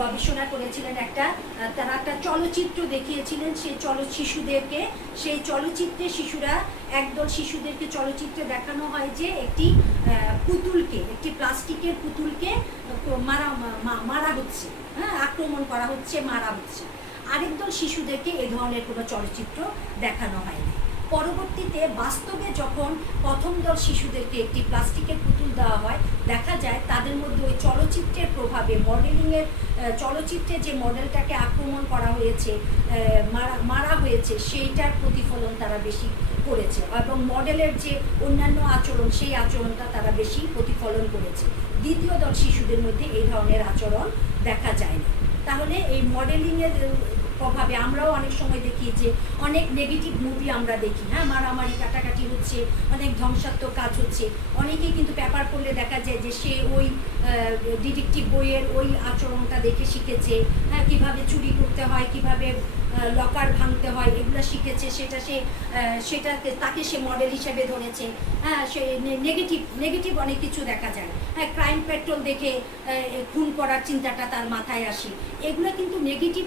গবেষণা করেছিলেন, তারা একটা চলচ্চিত্র দেখিয়েছিলেন সেই চলচ্চিত্রে একদল শিশুদেরকে চলচ্চিত্রে দেখানো হয় যে একটি প্লাস্টিকের পুতুলকে মারা হচ্ছে, হ্যাঁ, আক্রমণ করা হচ্ছে, মারা হচ্ছে। আরেক দল শিশুদেরকে এ ধরনের কোনো চলচ্চিত্র দেখানো হয়নি। পরবর্তীতে বাস্তবে যখন প্রথম দল শিশুদেরকে একটি প্লাস্টিকের পুতুল দেওয়া হয়, দেখা যায় তাদের মধ্যে ওই চলচ্চিত্রের প্রভাবে, মডেলিংয়ের চলচ্চিত্রে যে মডেলটাকে আক্রমণ করা হয়েছে, মারা হয়েছে, সেইটার প্রতিফলন তারা বেশি করেছে এবং মডেলের যে অন্যান্য আচরণ, সেই আচরণটা তারা বেশি প্রতিফলন করেছে। দ্বিতীয় দল শিশুদের মধ্যে এই ধরনের আচরণ দেখা যায় না। তাহলে এই মডেলিংয়ের প্রভাবে আমরাও অনেক সময় দেখি যে অনেক নেগেটিভ মুভি আমরা দেখি, হ্যাঁ, মারামারি কাটাকাটি হচ্ছে, অনেক ধ্বংসাত্মক কাজ হচ্ছে। অনেকেই কিন্তু পেপার পড়লে দেখা যায় যে সে ওই ডিটেকটিভ বইয়ের ওই আচরণটা দেখে শিখেছে, হ্যাঁ, কীভাবে চুরি করতে হয়, কীভাবে লকার ভাঙতে হয়, এগুলো শিখেছে। তাকে সে মডেল হিসেবে ধরেছে। হ্যাঁ, সে নেগেটিভ অনেক কিছু দেখা যায়। হ্যাঁ, ক্রাইম পেট্রোল দেখে খুন করার চিন্তাটা তার মাথায় আসে। এগুলো কিন্তু নেগেটিভ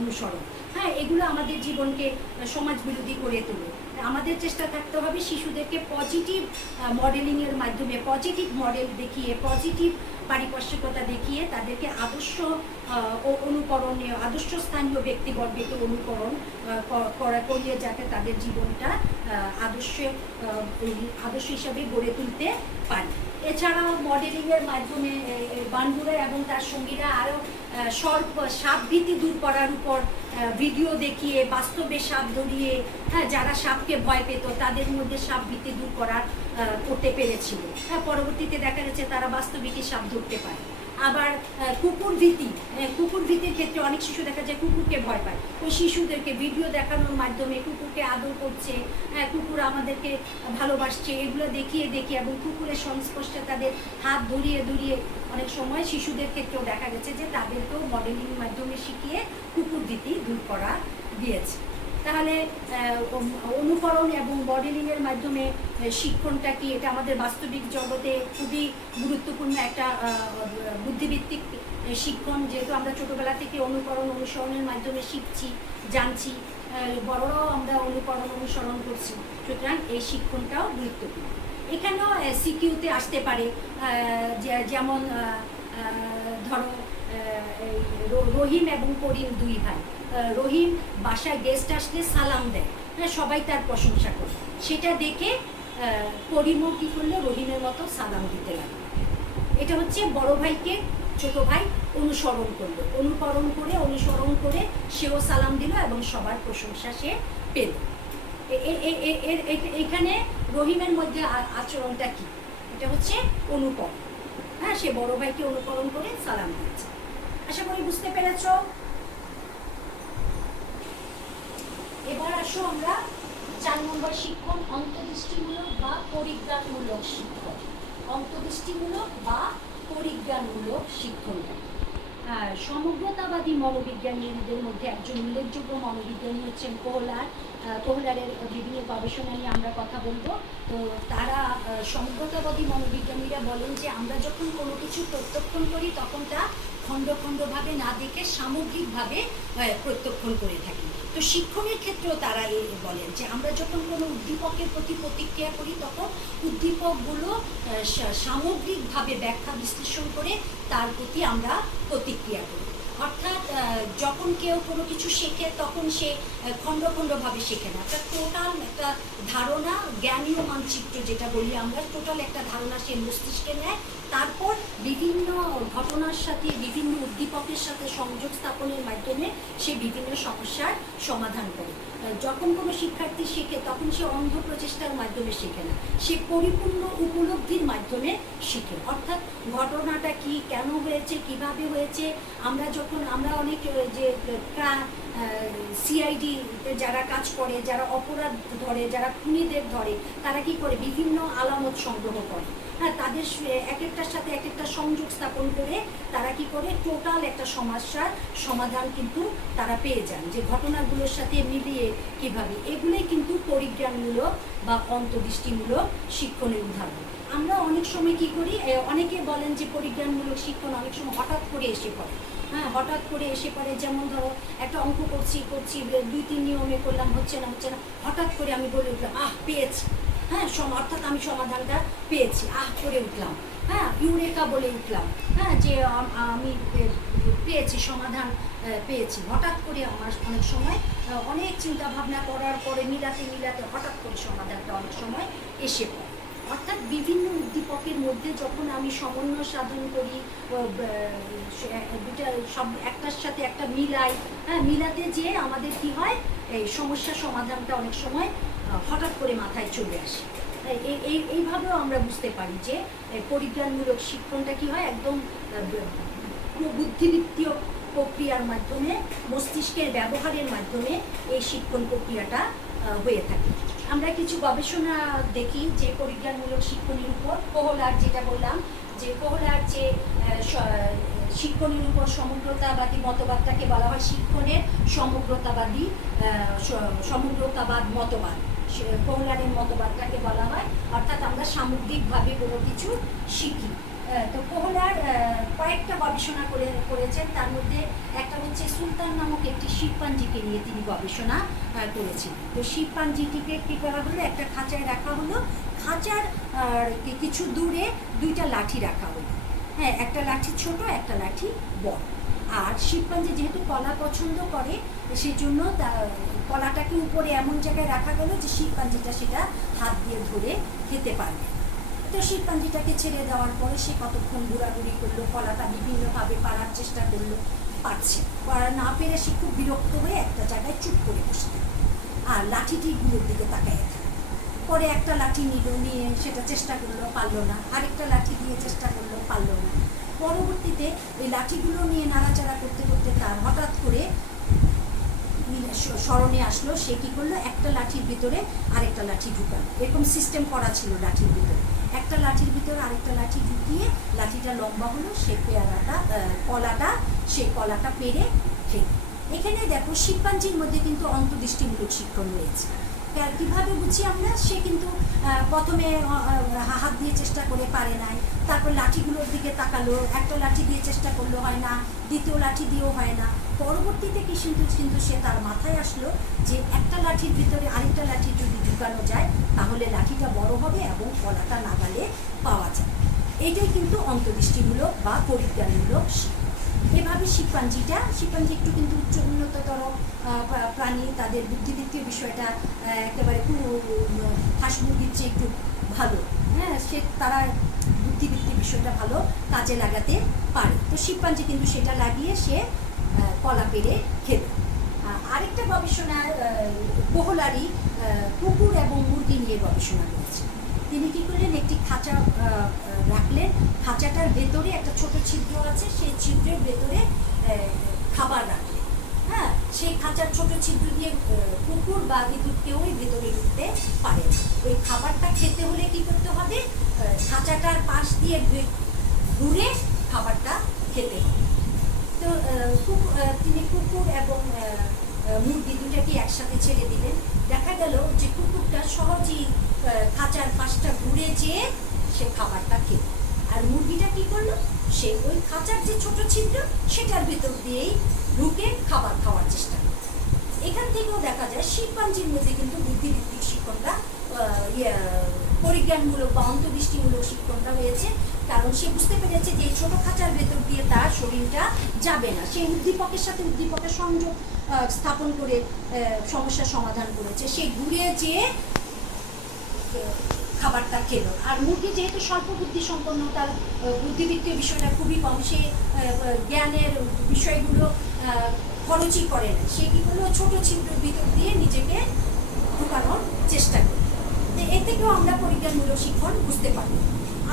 অনুসরণ। হ্যাঁ, এগুলো আমাদের জীবনকে সমাজ বিরোধী করে তোলে। আমাদের চেষ্টা থাকতে হবে শিশুদেরকে পজিটিভ মডেলিংয়ের মাধ্যমে, পজিটিভ মডেল দেখিয়ে, পজিটিভ পারিপার্শ্বিকতা দেখিয়ে তাদেরকে আদর্শ অনুকরণীয়, আদর্শ স্থানীয় ব্যক্তিবর্গকে অনুকরণ করিয়ে যাতে তাদের জীবনটা আদর্শ হিসাবে গড়ে তুলতে পারে। এছাড়াও মডেলিংয়ের মাধ্যমে বান্ধবীরা এবং তার সঙ্গীরা আরও সাপভীতি দূর করার উপর ভিডিও দেখিয়ে, বাস্তবে সাপ ধরিয়ে, হ্যাঁ, যারা সাপকে ভয় পেত তাদের মধ্যে সাপভীতি দূর করতে পেরেছিল। হ্যাঁ, পরবর্তীতে দেখা যাচ্ছে তারা বাস্তবিকই সাপ ধরতে পারে। আবার কুকুর ভীতির ক্ষেত্রে অনেক শিশু দেখা যায় কুকুরকে ভয় পায়। ওই শিশুদেরকে ভিডিও দেখানোর মাধ্যমে কুকুরকে আদর করছে, হ্যাঁ, কুকুর আমাদেরকে ভালোবাসছে, এগুলো দেখিয়ে এবং কুকুরের সংস্পর্শে তাদের হাত ধরিয়ে অনেক সময় শিশুদের ক্ষেত্রেও দেখা গেছে যে তাদেরকেও মডেলিং মাধ্যমে শিখিয়ে কুকুর ভীতি দূর করা দিয়েছে। তাহলে অনুকরণ এবং মডেলিংয়ের মাধ্যমে শিক্ষণটা কি, এটা আমাদের বাস্তবিক জগতে খুবই গুরুত্বপূর্ণ একটা বুদ্ধিভিত্তিক শিক্ষণ। যেহেতু আমরা ছোটোবেলা থেকে অনুসরণের মাধ্যমে শিখছি, জানছি, বড়রাও আমরা অনুসরণ করছি, সুতরাং এই শিক্ষণটাও গুরুত্বপূর্ণ। এখানেও সিকিউতে আসতে পারে, যেমন ধরো রহিম এবং করিম দুই ভাই। রহিম বাসায় গেস্ট আসলে সালাম দেয়, হ্যাঁ, সবাই তার প্রশংসা করে। সেটা দেখে করিমও কী করলো, রহিমের মতো সালাম দিতে লাগলো। এটা হচ্ছে বড় ভাইকে ছোট ভাই অনুসরণ করে সেও সালাম দিল এবং সবার প্রশংসা সে পেল। এখানে রহিমের মধ্যে আচরণটা কি, এটা হচ্ছে অনুকরণ। হ্যাঁ, সে বড় ভাইকে অনুকরণ করে সালাম দিচ্ছে। আশা করি বুঝতে পেরেছ। এবার আসো আমরা 4 নম্বর শিক্ষণ, অন্তর্দৃষ্টিমূলক বা পরিজ্ঞানমূলক শিক্ষণ। অন্তর্দৃষ্টিমূলক বা পরিজ্ঞানমূলক শিক্ষণ। সমগ্রতাবাদী মনোবিজ্ঞানীদের মধ্যে একজন উল্লেখযোগ্য মনোবিজ্ঞানী হচ্ছেন কোহলার। কোহলারের বিভিন্ন গবেষণা নিয়ে আমরা কথা বলবো। তো তারা সমগ্রতাবাদী মনোবিজ্ঞানীরা বলেন যে আমরা যখন কোনো কিছু প্রত্যক্ষণ করি তখন তা খণ্ডভাবে না দেখে সামগ্রিকভাবে প্রত্যক্ষণ করে থাকি। তো শিক্ষণের ক্ষেত্রেও তারা বলেন যে আমরা যখন কোনো উদ্দীপকের প্রতি প্রতিক্রিয়া করি তখন উদ্দীপকগুলো সামগ্রিকভাবে ব্যাখ্যা বিশ্লেষণ করে তার প্রতি আমরা প্রতিক্রিয়া করি। অর্থাৎ যখন কেউ কোনো কিছু শেখে তখন সে খণ্ডভাবে শেখে না, একটা টোটাল একটা ধারণা, জ্ঞানীয় মানচিত্র যেটা বলি আমরা, টোটাল একটা ধারণা সে মস্তিষ্কে নেয়। তারপর বিভিন্ন ঘটনার সাথে, বিভিন্ন উদ্দীপকের সাথে সংযোগ স্থাপনের মাধ্যমে সে বিভিন্ন সমস্যার সমাধান করে। যখন কোনো শিক্ষার্থী শেখে তখন সে অন্ধ প্রচেষ্টার মাধ্যমে শেখে না, সে পরিপূর্ণ উপলব্ধির মাধ্যমে শেখে। অর্থাৎ ঘটনাটা কি, কেন হয়েছে, কিভাবে হয়েছে। আমরা অনেক যে সিআইডিতে যারা কাজ করে, যারা অপরাধ ধরে, যারা খুনিদের ধরে, তারা কি করে বিভিন্ন আলামত সংগ্রহ করে। হ্যাঁ, তাদের এক একটার সাথে এক একটা সংযোগ স্থাপন করে তারা কি করে টোটাল একটা সমস্যার সমাধান কিন্তু তারা পেয়ে যান, যে ঘটনাগুলোর সাথে মিলিয়ে কিভাবে। এগুলোই কিন্তু পরিজ্ঞানমূলক বা অন্তর্দৃষ্টিমূলক শিক্ষণের উদাহরণ। আমরা অনেক সময় কি করি, অনেকে বলেন যে পরিজ্ঞানমূলক শিক্ষণ অনেক সময় হঠাৎ করে এসে পড়ে। হ্যাঁ, হঠাৎ করে এসে পড়ে, যেমন ধরো একটা অঙ্ক করছি 2-3 নিয়মে করলাম, হচ্ছে না, হঠাৎ করে আমি বলে উঠলাম পেয়েছি। হ্যাঁ, অর্থাৎ আমি সমাধানটা পেয়েছি, করে উঠলাম। হ্যাঁ, ইউরেকা বলে উঠলাম। হ্যাঁ, যে আমি পেয়েছি, সমাধান পেয়েছি। হঠাৎ করে আমার অনেক সময় অনেক চিন্তা ভাবনা করার পরে মিলাতে হঠাৎ করে সমাধানটা অনেক সময় এসে পড়ে। অর্থাৎ বিভিন্ন উদ্দীপকের মধ্যে যখন আমি সমন্বয় সাধন করি, দুটা সব একটার সাথে একটা মিলাই, হ্যাঁ, মিলাতে যেয়ে আমাদের কি হয়, এই সমস্যা সমাধানটা অনেক সময় হঠাৎ করে মাথায় চলে আসে। এইভাবেও আমরা বুঝতে পারি যে পরিজ্ঞানমূলক শিক্ষণটা কি হয়, একদম বুদ্ধিবৃত্তীয় প্রক্রিয়ার মাধ্যমে, মস্তিষ্কের ব্যবহারের মাধ্যমে এই শিক্ষণ প্রক্রিয়াটা হয়ে থাকে। আমরা কিছু গবেষণা দেখি যে পরিজ্ঞানমূলক শিক্ষণের উপর, কোহলার যেটা বললাম, যে কোহলার যে শিক্ষণের উপর সমগ্রতাবাদী মতবাদটাকে বলা হয় শিক্ষণের সমগ্রতাবাদ মতবাদ। কোহলারের মতবাদটাকে বলা হয়, অর্থাৎ আমরা সামগ্রিকভাবে কোনো কিছু শিখি। তো কোহলার কয়েকটা গবেষণা করেছেন, তার মধ্যে একটা হচ্ছে সুলতান নামক একটি শিবপাঞ্জিকে নিয়ে তিনি গবেষণা করেছিলেন। তো শিবপাঞ্জিটিকে কী করা হলো, একটা খাঁচায় রাখা হলো, খাঁচার কিছু দূরে দুইটা লাঠি রাখা হলো, হ্যাঁ, একটা লাঠি ছোট, একটা লাঠি বড়। আর শিবপাঞ্জি যেহেতু কলা পছন্দ করে, সেই জন্য কলাটাকে উপরে এমন জায়গায় রাখা গেল যে শিবপাঞ্জিটা সেটা হাত দিয়ে ধরে খেতে পারবে। তো শিবপাঞ্জিটাকে ছেড়ে দেওয়ার পরে সে কতক্ষণ ঘোরাঘুরি করলো, কলাটা বিভিন্নভাবে পাড়ার চেষ্টা করলো, পারছে না পেরে সে খুব বিরক্ত হয়ে একটা জায়গায় চুপ করে বসে গেল আর লাঠিটিগুলোর দিকে তাকায় থাকে। পরে একটা লাঠি নিয়ে সেটা চেষ্টা করলো, পারলো না, আরেকটা লাঠি দিয়ে চেষ্টা করলো, পারলো না। পরবর্তীতে এই লাঠিগুলো নিয়ে নাড়াচাড়া করতে করতে তার হঠাৎ করে স্মরণে আসলো, সে কী করলো, একটা লাঠির ভিতরে আরেকটা লাঠি ঢুকালো। এরকম সিস্টেম করা ছিল লাঠির ভিতরে, একটা লাঠির ভিতরে আরেকটা লাঠি ঢুকিয়ে লাঠিটা লম্বা হলো, সে কলাটা পেরে খেল। এখানে দেখো শিবপাঞ্জির মধ্যে কিন্তু অন্তর্দৃষ্টিমূলক শিক্ষণ রয়েছে। কীভাবে বুঝি আমরা, সে কিন্তু প্রথমে হাত দিয়ে চেষ্টা করে পারে নাই, তারপর লাঠিগুলোর দিকে তাকালো, একটা লাঠি দিয়ে চেষ্টা করলো, হয় না, দ্বিতীয় লাঠি দিয়েও হয় না। পরবর্তীতে কিন্তু সে তার মাথায় আসলো যে একটা লাঠির ভিতরে আরেকটা লাঠি যদি ঢুকানো যায় তাহলে লাঠিটা বড় হবে এবং কলাটা নাগালে পাওয়া যায়। এটাই কিন্তু অন্তর্দৃষ্টিমূলক বা পরিজ্ঞানমূলক শিক্ষা। এভাবে শিবপাঞ্জি একটু কিন্তু উন্নততর প্রাণী, তাদের বুদ্ধিবৃত্তীয় বিষয়টা একেবারে হাঁস মুরগির চেয়ে একটু ভালো, হ্যাঁ, তারা বুদ্ধিবৃত্তির বিষয়টা ভালো কাজে লাগাতে পারে। তো শিবপাঞ্জি কিন্তু সেটা লাগিয়ে সে কলা পেরে খেল। আরেকটা গবেষণা কোহলারই কুকুর এবং মুরগি নিয়ে গবেষণা করেছে। তিনি কী করলেন, একটি খাঁচা রাখলেন, খাঁচাটার ভেতরে একটা ছোট ছিদ্র আছে, সেই ছিদ্রের ভেতরে খাবার রাখলেন, হ্যাঁ, সেই খাঁচার ছোট ছিদ্র দিয়ে কুকুর বা ইঁদুর কেউই ভেতরে ঢুকতে পারে না। ওই খাবারটা খেতে হলে কী করতে হবে, খাঁচাটার পাশ দিয়ে ঘুরে খাবারটা খেতে হবে। তো তিনি কুকুর এবং মুরগি দুটাকে একসাথে ছেড়ে দিলেন। দেখা গেল যে কুকুরটা সহজেই খাঁচার পাশটা ঘুরে যেয়ে সে খাবারটা খেল, আর মুরগিটা কি করলো, সে ওই খাঁচার যে ছোট ছিদ্র সেটার ভিতর দিয়েই ঢুকে খাবার খাওয়ার চেষ্টা করল। এখান থেকেও দেখা যায় শিবপাঞ্জির মধ্যে কিন্তু বুদ্ধিভিত্তিক শিক্ষণটা পরিজ্ঞানমূলক বা অন্তর্দৃষ্টিমূলক শিক্ষণটা হয়েছে, কারণ সে বুঝতে পেরেছে যে ছোট খাঁচার ভেতর দিয়ে তার শরীরটা যাবে না। সে উদ্দীপকের সাথে উদ্দীপকের সংযোগ স্থাপন করে সমস্যার সমাধান করেছে, সে ঘুরে যেয়ে খাবারটা খেলো। আর মুরগি যেহেতু স্বল্প বুদ্ধি সম্পন্ন, তার বুদ্ধিবৃত্তীয় বিষয়টা খুবই কম, সে জ্ঞানের বিষয়গুলো খরচই করে না, সে কী করলো, ছোটো ছিদ্রের ভিতর দিয়ে নিজেকে ঢুকানোর চেষ্টা করে। তো এ থেকেও আমরা পরিজ্ঞানমূলক শিক্ষণ বুঝতে পারি।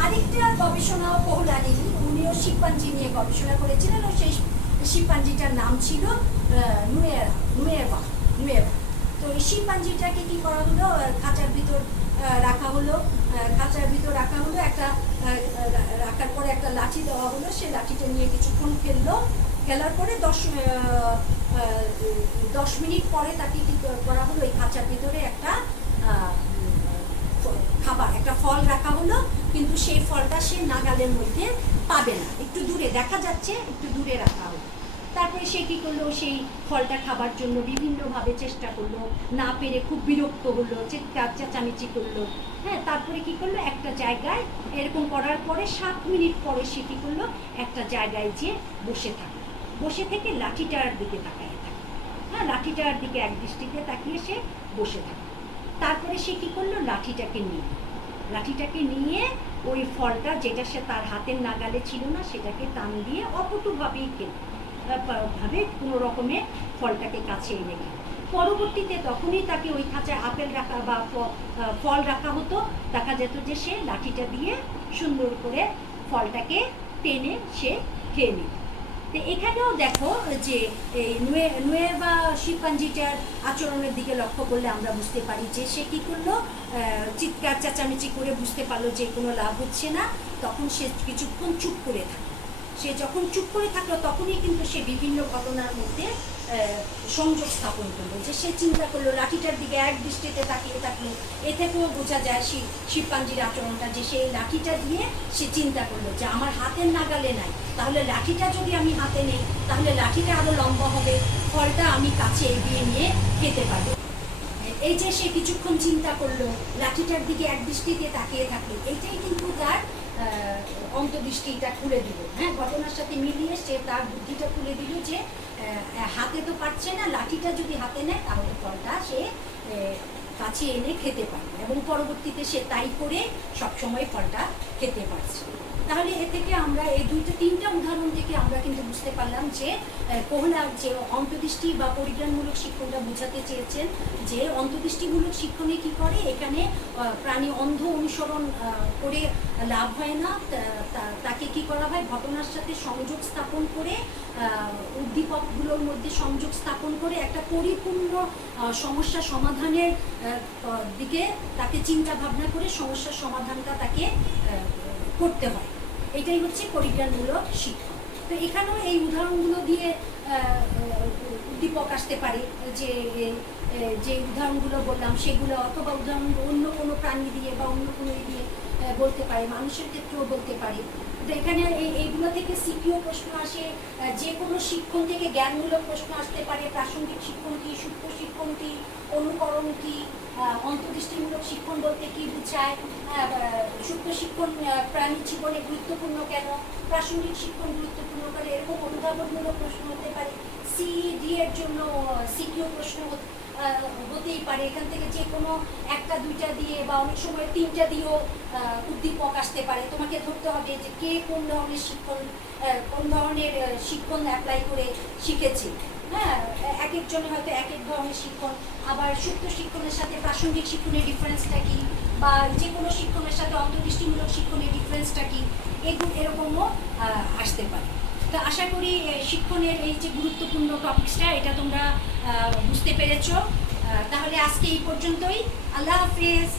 আরেকটা গবেষণাও কোহলারি, উনিও শিবপাঞ্জি নিয়ে গবেষণা করেছিলেন, ও সেই শিবপাঞ্জিটার নাম ছিল নুয়েভা। তো এই শিবপাঞ্জিটাকে কী করা হলো, খাঁচার ভিতর রাখা হলো, একটা রাখার পরে একটা লাঠি দেওয়া হলো, সেই লাঠিটা নিয়ে কিছুক্ষণ খেলার পরে 10 মিনিট পরে তাকে কী করা হলো, এই খাঁচার ভিতরে একটা খাবার, একটা ফল রাখা হলো, কিন্তু সেই ফলটা সে নাগালের মধ্যে পাবে না, একটু দূরে দেখা যাচ্ছে, একটু দূরে রাখা হলো। তারপরে সে কী করলো, সেই ফলটা খাবার জন্য বিভিন্নভাবে চেষ্টা করলো, না পেরে খুব বিরক্ত হলো, চিৎকার চেঁচামেচি করলো, হ্যাঁ, তারপরে কী করলো, একটা জায়গায় এরকম করার পরে 7 মিনিট পরে সে কী করলো, একটা জায়গায় যেয়ে বসে থেকে লাঠিটার দিকে তাকিয়ে থাকে, হ্যাঁ, লাঠিটার দিকে এক দৃষ্টিতে তাকিয়ে সে বসে থাকে। তারপরে সে কী করলো, লাঠিটাকে নিয়ে ওই ফলটা, যেটা সে তার হাতের নাগালে ছিল না, সেটাকে টান দিয়ে অপটুভাবেই কোনো রকমে ফলটাকে কাছে এনে গেল। পরবর্তীতে তখনই তাকে ওই খাঁচায় আপেল রাখা বা ফল রাখা হতো, দেখা যেত যে সে লাঠিটা দিয়ে সুন্দর করে ফলটাকে টেনে সে খেয়ে নিত। তো এখানেও দেখো যে এই নুয়েভা শিবপাঞ্জিটার আচরণের দিকে লক্ষ্য করলে আমরা বুঝতে পারি যে সে কী করলো, চিৎকার চেঁচামেচি করে বুঝতে পারলো যে কোনো লাভ হচ্ছে না, তখন সে কিছুক্ষণ চুপ করে থাকে। সে যখন চুপ করে থাকলো তখনই কিন্তু সে বিভিন্ন ঘটনার মধ্যে সংযোগ স্থাপন করলো, যে সে চিন্তা করলো, লাঠিটার দিকে এক দৃষ্টিতে তাকিয়ে থাকলো। এ থেকেও বোঝা যায় শিবপাঞ্জির আচরণটা, যে সেই লাঠিটা দিয়ে সে চিন্তা করলো যে আমার হাতের নাগালে নাই, তাহলে লাঠিটা যদি আমি হাতে নেই তাহলে লাঠিটা আরও লম্বা হবে, ফলটা আমি কাছে এগিয়ে নিয়ে খেতে পারবো। এই যে সে কিছুক্ষণ চিন্তা করলো, লাঠিটার দিকে এক দৃষ্টিতে তাকিয়ে থাকলো, এইটাই কিন্তু তার অন্তর্দৃষ্টিটা খুলে দিল। হ্যাঁ, ঘটনার সাথে মিলিয়ে সে তার বুদ্ধিটা খুলে দিল যে হাতে তো পারছে না, লাঠিটা যদি হাতে নেয় তাহলে ফলটা সে কাছে এনে খেতে পারবে, এবং পরবর্তীতে সে তাই করে সবসময় ফলটা খেতে পারছে। তাহলে এ থেকে আমরা এই তিনটা উদাহরণ থেকে আমরা কিন্তু বুঝতে পারলাম যে কোহলা যে অন্তর্দৃষ্টি বা পরিজ্ঞানমূলক শিক্ষণটা বোঝাতে চেয়েছেন, যে অন্তর্দৃষ্টিমূলক শিক্ষণে কি করে, এখানে প্রাণী অন্ধ অনুসরণ করে লাভ হয় না, তাকে কি করা হয়, ঘটনার সাথে সংযোগ স্থাপন করে, উদ্দীপকগুলোর মধ্যে সংযোগ স্থাপন করে একটা পরিপূর্ণ সমস্যা সমাধানের দিকে তাকে চিন্তা ভাবনা করে সমস্যার সমাধানটা তাকে করতে হয়। এটাই হচ্ছে পরিজ্ঞানমূলক শিক্ষা। তো এখানেও এই উদাহরণগুলো দিয়ে উদ্দীপক আসতে পারে, যে উদাহরণগুলো বললাম সেগুলো, অথবা উদাহরণ অন্য কোনো প্রাণী দিয়ে বা অন্য কোনো দিয়ে বলতে পারে, মানুষের ক্ষেত্রেও বলতে পারে। তো এখানে এইগুলো থেকে সিকিউ প্রশ্ন আসে, যে কোনো শিক্ষণ থেকে জ্ঞানমূলক প্রশ্ন আসতে পারে। প্রাসঙ্গিক শিক্ষণ কি, সূক্ষ্ম শিক্ষণ কি, অনুকরণ কি, অন্তর্দৃষ্টিমূলক শিক্ষণ বলতে কি বোঝায়, সূক্ষ্ম শিক্ষণ প্রাণীর জীবনে গুরুত্বপূর্ণ কেন, প্রাসঙ্গিক শিক্ষণ গুরুত্বপূর্ণ কেন, এরকম অনুধাবনমূলক প্রশ্ন হতে পারে। সিডি এর জন্য সিকিউ প্রশ্ন হতেই পারে। এখান থেকে যে কোনো একটা দুইটা দিয়ে বা অনেক সময় তিনটা দিয়েও উদ্দীপক আসতে পারে। তোমাকে ধরতে হবে যে কে কোন ধরনের শিক্ষণ অ্যাপ্লাই করে শিখেছে। হ্যাঁ, এক একজনে হয়তো এক এক ধরনের শিক্ষণ। আবার সুপ্ত শিক্ষণের সাথে প্রাসঙ্গিক শিক্ষণের ডিফারেন্সটা কি, বা যে কোনো শিক্ষণের সাথে অন্তর্দৃষ্টিমূলক শিক্ষণের ডিফারেন্সটা কি, এরকমও আসতে পারে। তো আশা করি শিক্ষণের এই যে গুরুত্বপূর্ণ টপিকসটা, এটা তোমরা বুঝতে পেরেছো। তাহলে আজকে এই পর্যন্তই। আল্লাহ হাফেজ।